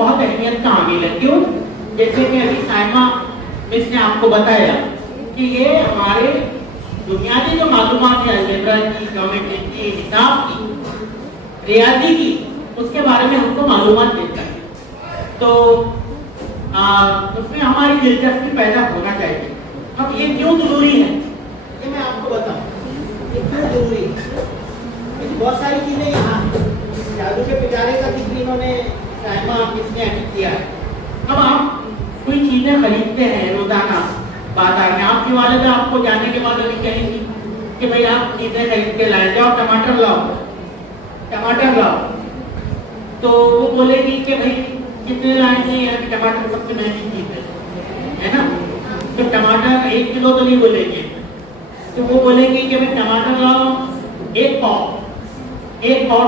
बहुत अहमियत का हामिल है। क्यों? जैसे कि अभी साइमा मिस ने आपको बताया कि ये हमारे बुनियादी जो मालूमात है अलजेब्रा की, ज्योमेट्री की, हिसाब की, रियाजी की, उसके बारे में हमको मालूमात देता है। तो उसमें हमारी दिलचस्पी पैदा होना चाहिए। अब ये क्यों जरूरी है ये मैं आपको बताऊं, ये क्यों जरूरी है। बहुत सारी चीजें यहाँ जादू के पिटारे का जिक्र इन्होंने साइमा किसने किया है। अब आप कोई चीजें खरीदते हैं रोजाना बाजार में, आपकी वाले आपको जाने के बाद अभी कहेंगी कि भाई आप चीजें खरीद के लाए, जाओ टमाटर लाओ, टमाटर लाओ। तो वो बोलेगी कि भाई कितने लाएंगे, यार टमाटर सबसे महंगी चीज है ना, तो टमाटर 1 किलो तो नहीं बोलेंगे, तो वो बोलेंगे कि भाई टमाटर लाओ 1 पाव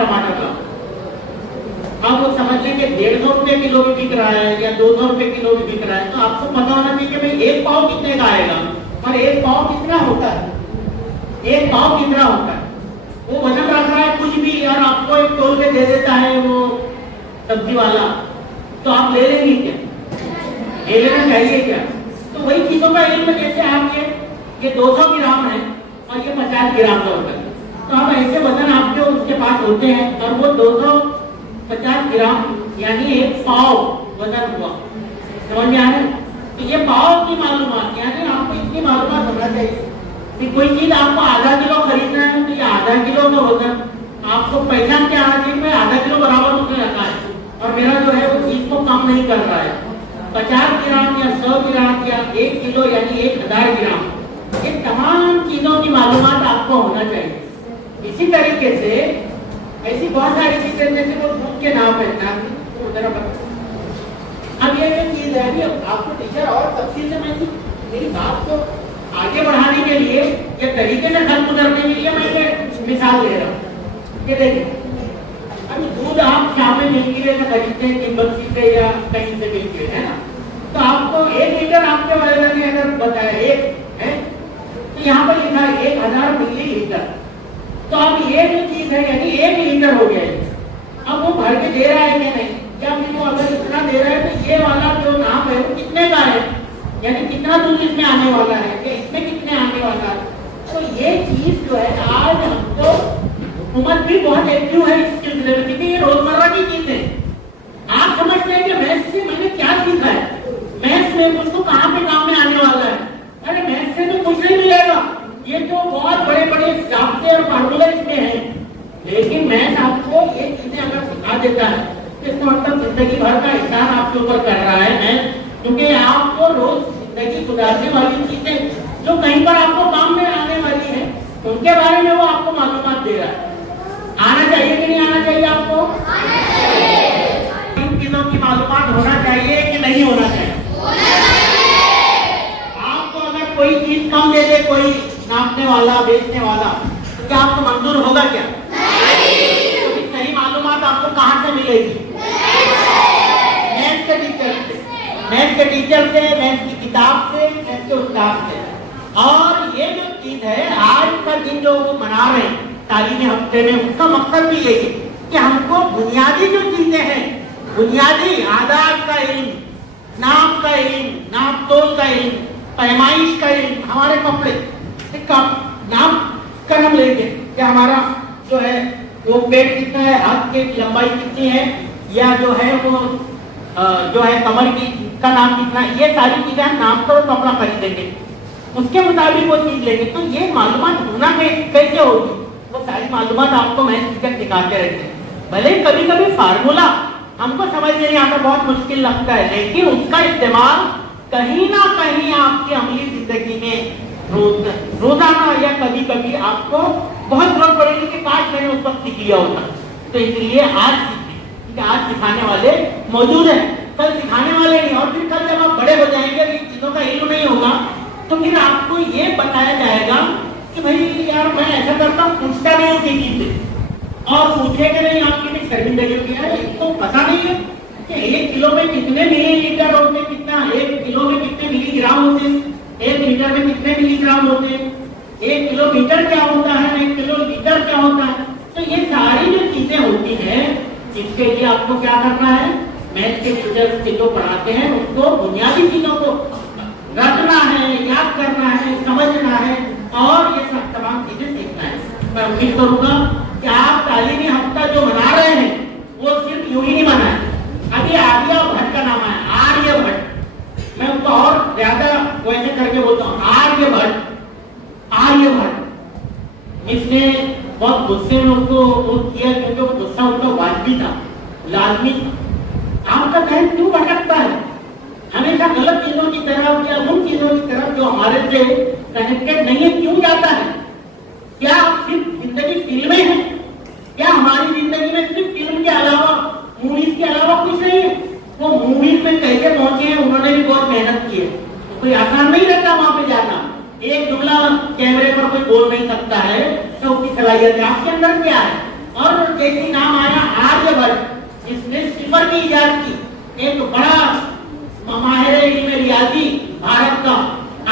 टमाटर लाओ। अब वो समझ लें कि 150 रुपए किलो भी बिक रहा है या 200 रुपए किलो भी बिक रहा है, तो आपको पता होना चाहिए कि भाई 1 पाव कितने का आएगा और 1 पाव कितना होता है, 1 पाव कितना होता है। वो वजन रख रहा है कुछ भी और आपको एक तोल के दे देता है वो सब्जी वाला, तो आप ले लेंगे क्या? ले लेना चाहिए क्या? तो वही चीजों का इल्म, जैसे आप ये 200 ग्राम है और ये 50 ग्राम का होता है, तो अब ऐसे वजन आपके उसके पास होते हैं और वो 250 ग्राम यानी 1 पाव वजन हुआ, समझ में आ रहा है? तो ये पाव की मालूमात, यानी आपको इतनी मालूमात होना चाहिए कि कोई चीज आपको आधा किलो खरीदना है तो ये आधा किलो का वजन आपको पहचान के आना चाहिए, मैं आधा किलो बराबर उसने रखा है और मेरा जो है वो चीज को कम नहीं कर रहा है। 50 ग्राम या 100 ग्राम या 1 किलो यानी 1000 ग्राम, ये तमाम चीजों की मालूमात आपको होना चाहिए। इसी तरीके से ऐसी बहुत सारी चीजें जैसे वो दूध के नाम है ना, अब ये चीज है अभी आपको टीचर और तफसील से मैं मेरी बात को आगे बढ़ाने के लिए या तरीके से खत्म करने के लिए मैं ये मिसाल दे रहा हूँ कि देखिए अभी दूध आप शाम में मिल के खरीदते हैं तिब्बती से या कहीं से मिल के, है ना, तो आपको 1 लीटर आपके वाले ने अगर बताया 1 है तो यहाँ पर लिखा है 1000 मिलीलीटर, तो अब ये जो चीज है यानी 1 लीटर हो गया है। अब वो भर के दे रहा है कि नहीं, या फिर वो अगर इतना दे रहा है तो ये वाला जो नाम है वो कितने का है, यानी कितना दूध इसमें आने वाला है कि इसमें कितने आने वाला है। तो ये चीज जो है आज हमको हुकूमत भी बहुत एक्टिव है इस सिलसिले में, क्योंकि ये रोजमर्रा की चीज है। आप समझते हैं कि मैथ्स से मैंने क्या सीखा है, मैथ्स में मुझको कहाँ पे काम में आने वाला है। अरे मैथ्स से तो कुछ नहीं मिलेगा, ये तो बहुत बड़े बड़े जाब्ते और फार्मूला इसमें है, लेकिन मैथ्स आपको ये चीजें अगर सिखा देता है तो इसका मतलब जिंदगी भर का एहसान आपके ऊपर कर रहा है मैथ्स, क्योंकि आपको रोज जिंदगी गुजारने वाली चीजें जो कहीं पर आपको काम में आने वाली है उनके बारे में वो आपको मालूमात दे रहा है। आना चाहिए कि नहीं आना चाहिए? आपको आना चाहिए। इन चीजों की मालूमात होना चाहिए कि नहीं होना चाहिए? आपको अगर कोई चीज कम दे दे कोई नापने वाला बेचने वाला, तो क्या आपको मंजूर होगा क्या? नहीं। तो सही मालूमात आपको कहाँ से मिलेगी? मैथ्स के टीचर से, मैथ्स के टीचर से, मैथ्स की किताब से, मैथ्स के उस्ताद से। और ये जो चीज है आज का दिन जो वो मना रहे हैं तालीमी हफ्ते में, उसका मकसद भी यही है कि हमको बुनियादी जो चीजें हैं, बुनियादी आदात का इल्म, नाप का इल्म, नाप तोल का इल्म, पैमाइश का इल्म, हमारे कपड़े का नाप कर हम लेंगे कि हमारा जो है वो पेट कितना है, हाथ की लंबाई कितनी है, या जो है वो जो है कमर की का नाम कितना, ये सारी चीजें हम नाप कर कपड़ा खरीदेंगे, उसके मुताबिक वो चीज लेंगे। तो ये मालूमात होना कैसे होगी, वो सारी मालूमात आपको मैं सिखाते रहते हैं। भले कभी कभी फार्मूला हमको समझ नहीं आता, बहुत मुश्किल लगता है, लेकिन उसका इस्तेमाल कहीं ना कहीं आपकी अमली जिंदगी में रोजाना या कभी कभी आपको बहुत जरूरत पड़ेगी कि काश मैंने उस वक्त सीख लिया होता। तो इसलिए आज सीखें, क्योंकि आज सिखाने वाले मौजूद हैं, कल सिखाने वाले नहीं, और फिर कल जब आप बड़े हो जाएंगे और इन चीजों का इल्म नहीं होगा तो फिर आपको ये बताया जाएगा कि भाई यार मैं ऐसा करता हूँ, पूछता नहीं हूँ किसी से, और पूछेंगे नहीं आपकी भी शर्मिंदगी होगी, यार इसको पता नहीं है कि 1 किलो में कितने मिलीलीटर होते, कितना 1 किलो में कितने मिलीग्राम होते, 1 लीटर में कितने मिलीग्राम होते, 1 किलोमीटर क्या होता है, 1 किलोलीटर क्या होता है। तो ये सारी जो चीजें होती हैं, इसके लिए आपको क्या करना है, मैथ के टीचर्स के जो पढ़ाते हैं उनको बुनियादी चीजों को रटना है, याद करना है, समझना है और ये सब तमाम चीजें सीखना है। मैं उम्मीद करूंगा कि आप तालीमी हफ्ता जो मना रहे हैं वो सिर्फ यूं ही नहीं मना है। अभी आर्यभट्ट का नाम है, आर्यभट्ट। मैं उसको और ज्यादा वैसे करके बोलता हूँ, आर्यभट्ट। इसने बहुत गुस्से में उसको किया क्योंकि वो गुस्सा उनका वाजिबी था, लाजमी था। आपका ध्यान क्यों भटकता है हमेशा गलत चीजों की तरफ या उन चीजों की तरफ जो हमारे से कनेक्टेड नहीं है, क्यों जाता है? क्या सिर्फ जिंदगी फिल्में हैं? क्या हमारी जिंदगी में सिर्फ फिल्म के अलावा, मूवीज के अलावा कुछ नहीं है? वो मूवीज में कैसे पहुंचे हैं, उन्होंने भी बहुत मेहनत की है। तो कोई आसान नहीं रहता वहां पे जाना। एक जुमला कैमरे पर कोई बोल नहीं सकता है तो उसकी सलाहियत है। आपके अंदर क्या है? और जैसे नाम आया आर्यभट्ट, इसने सिफर की इजाद की। एक बड़ा माहिर इल्म रियाजी भारत का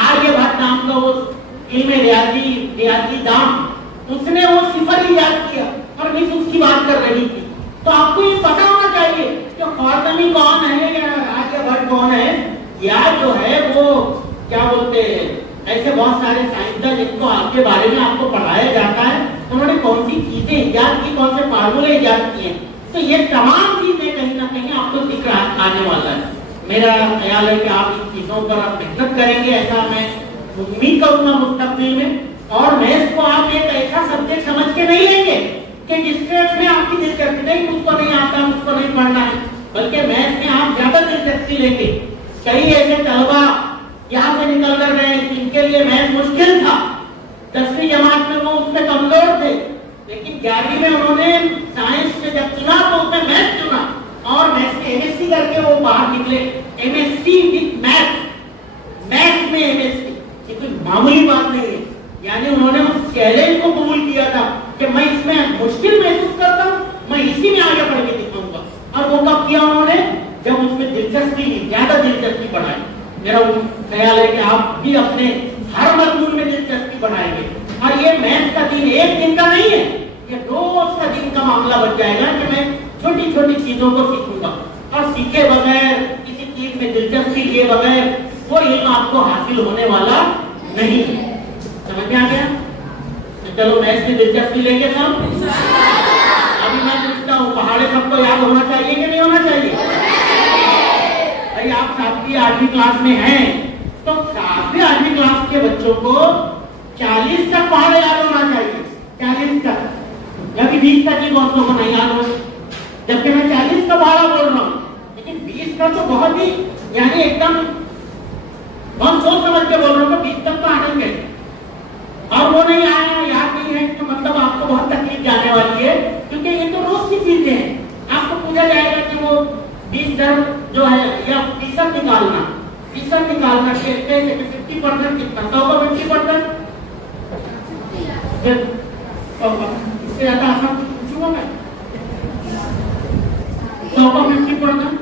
आर्यभट्ट नाम का वो इल्म रियाजी दाम, उसने वो सिफर इजाद किया और मिस उसकी बात कर रही थी। तो आपको ये पता होना चाहिए कि खौरदमी कौन है या आर्यभट्ट कौन है, या जो है वो क्या बोलते हैं, ऐसे बहुत सारे साइंसदान जिनको आपके बारे में आपको पढ़ाया जाता है, उन्होंने कौन सी चीजें इजाद की, कौन से फार्मूले इजाद किए। तो ये तमाम चीजें कहीं ना कहीं आपको दिख आने वाला है। मेरा ख्याल है कि आप इन चीजों पर आप मेहनत करेंगे, ऐसा मैं उम्मीद करूंगा मुस्तकबिल में। और मैथ्स को आप एक ऐसा सब्जेक्ट समझ के नहीं लेंगे कि जिसमें आपकी दिलचस्पी नहीं, मुझको नहीं आता, मुझको नहीं पढ़ना है, बल्कि मैथ्स में आप ज्यादा दिलचस्पी लेंगे। कई ऐसे तलबा यहाँ से निकल कर गए जिनके लिए मैथ मुश्किल था, 10वीं जमात में वो उसमें कमजोर थे, लेकिन 11वीं में उन्होंने साइंस में जब चुना तो उसमें मैथ चुना और मैथ में एमएससी करके वो बाहर निकले। एमएससी विद मैथ, मैथ में एमएससी, ये कोई मामूली बात नहीं है। यानी उन्होंने उस चैलेंज को कबूल किया था कि मैं इसमें मुश्किल महसूस करता हूँ, मैं इसी में आगे बढ़ के दिखाऊंगा। और वो कब किया उन्होंने? जब उसमें दिलचस्पी, ज्यादा दिलचस्पी बढ़ाई। मेरा ख्याल है कि आप भी अपने हर मजमून में दिलचस्पी बढ़ाएंगे। और ये मैथ का दिन एक दिन का नहीं है, ये रोज का दिन का मामला बन जाएगा कि मैं छोटी छोटी चीजों को सीखूंगा। और सीखे बगैर, किसी चीज में दिलचस्पी लिए बगैर वो इल्म आपको हासिल होने वाला नहीं है। समझ में आ गया? तो चलो मैथ में दिलचस्पी लेंगे सब। अभी मैं पूछता हूँ, पहाड़े सबको याद होना चाहिए कि नहीं होना चाहिए? भाई आप 7वीं 8वीं क्लास में हैं तो 7वीं 8वीं क्लास के बच्चों को 40 तक पहाड़े याद होना चाहिए। 40 तक, अभी 20 तक ही बच्चों को नहीं याद हो, जबकि मैं 40 का पहाड़ा बोल रहा हूँ। लेकिन 20 का तो बहुत ही, यानी एकदम बहुत सोच समझ के बोल रहा हूँ, 20 तक तो आएंगे। और वो नहीं आया, याद नहीं है, तो मतलब आपको बहुत तकलीफ जाने वाली है, क्योंकि ये तो रोज की चीजें हैं। आपको पूछा जाएगा कि वो 20 जो है या फीसद निकालना कैसे, 50% कितना, 100 का 50%, इससे ज्यादा आसान पूछूंगा मैं, 100 का 50%।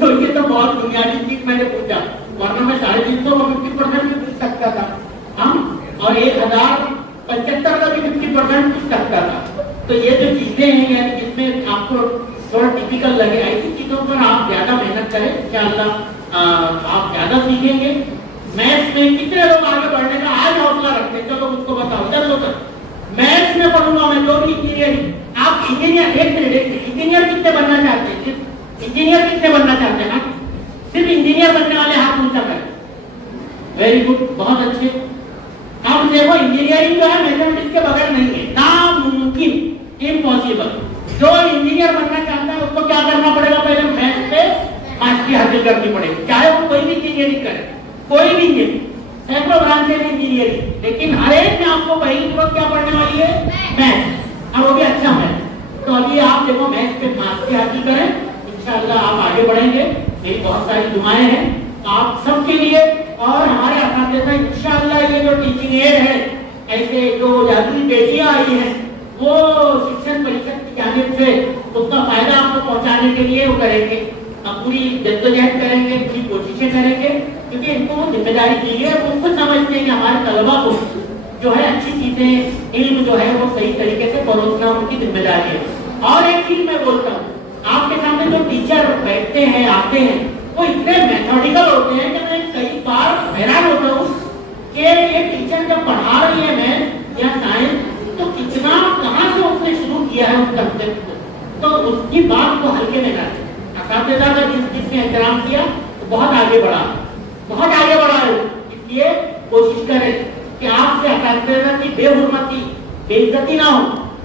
तो ये तो बहुत बुनियादी चीज मैंने पूछा, वरना मैं 350 का 50% भी पूछ सकता था हम, और 1075 का भी 50% पूछ सकता था। तो ये जो चीजें हैं यानी जिसमें आपको थोड़ा टिपिकल लगे, ऐसी चीजों पर आप ज्यादा मेहनत करें, इंशाअल्लाह आप ज्यादा सीखेंगे। मैथ्स में कितने लोग आगे बढ़ने का आज हौसला रखते हैं? चलो मुझको बताओ, इधर लो सर। मैथ्स में पढ़ूंगा मैं, जो भी इंजीनियरिंग, आप इंजीनियर, एक मिनट, इंजीनियर कितने बनना चाहते हैं? इंजीनियर कितने बनना चाहते हैं? सिर्फ इंजीनियर बनने वाले हाथ ऊंचा करें। वेरी गुड, बहुत अच्छे। अब देखो इंजीनियरिंग जो है मैथमेटिक्स के बगैर नहीं है, नामुमकिन, इम्पॉसिबल। जो इंजीनियर बनना चाहता है उसको क्या करना पड़ेगा? पहले मैथ्स पे मास्टरी हासिल करनी पड़ेगी, चाहे वो कोई भी इंजीनियरिंग करे, कोई भी इंजीनियरिंग, सैकड़ों ब्रांच है इंजीनियरिंग, लेकिन हर एक में आपको पहली जरूरत क्या पढ़ने वाली है? मैथ्स, और वो भी अच्छा मैथ्स। तो अभी आप देखो मैथ्स पे मास्टरी हासिल करें, इंशाअल्लाह आप आगे बढ़ेंगे। मेरी बहुत सारी दुआएं हैं आप सबके लिए, और हमारे असातिज़ा इंशाअल्लाह ये जो टीचिंग एड है, ऐसे जो जादुई बेटियां आई हैं, वो शिक्षण परिषद की जानिब से उसका फायदा आपको पहुंचाने के लिए वो करेंगे, पूरी जद्दोजहद करेंगे, पूरी कोशिशें करेंगे, क्योंकि इनको वो जिम्मेदारी दी है। वो खुद समझते हैं कि हमारे तलबा को जो है अच्छी चीजें, इल्म जो है वो सही तरीके से परोसना उनकी जिम्मेदारी है। और एक चीज मैं बोलता हूँ, आपके सामने जो टीचर बैठते हैं आते हैं वो इतने मेथोडिकल होते हैं कि मैं कई बार हैरान होता हूँ कि ये टीचर जब पढ़ा रही है मैथ या साइंस तो कितना कहाँ से उसने शुरू किया है उस कंसेप्ट को, तो उसकी बात को हल्के में ना असातिज़ा का जिसने एहतराम किया तो बहुत आगे बढ़ा, बहुत आगे बढ़ा है। इसलिए कोशिश करें कि आपसे असातिज़ा की बेहुरमती बेइज्जती ना हो,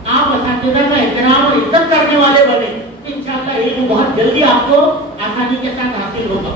आप असातिज़ा का एहतराम और इज्जत करने वाले बने, इंशाअल्लाह इल्म बहुत जल्दी आपको आसानी के साथ हासिल होगा।